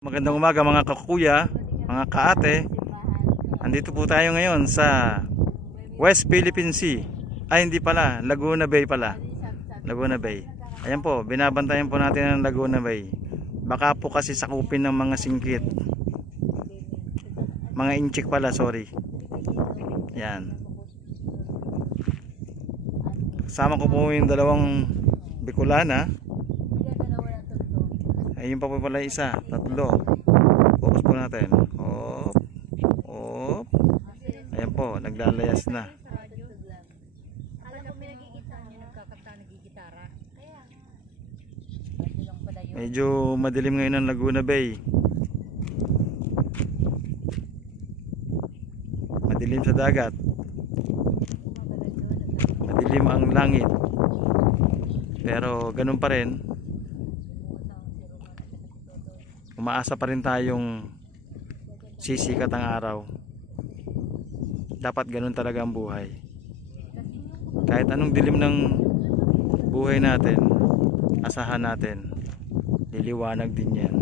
Magandang umaga mga kakuya, mga kaate. Andito po tayo ngayon sa West Philippine Sea. Ay hindi pala, Laguna Bay pala. Laguna Bay. Ayan po, binabantayan po natin ang Laguna Bay. Baka po kasi sakupin ng mga singkit. Mga inchik pala, sorry. Ayan. Kasama ko po yung dalawang Bicolana. Ayun pa po pala isa, tatlo. Focus po natin. Hop. Hop. Ayan po, naglalayas na. Medyo madilim ngayon ang Laguna Bay. Madilim sa dagat. Madilim ang langit. Pero ganun pa rin. Umaasa pa rin tayong sisikat ang araw. Dapat ganun talaga ang buhay. Kahit anong dilim ng buhay natin, asahan natin, liliwanag din yan.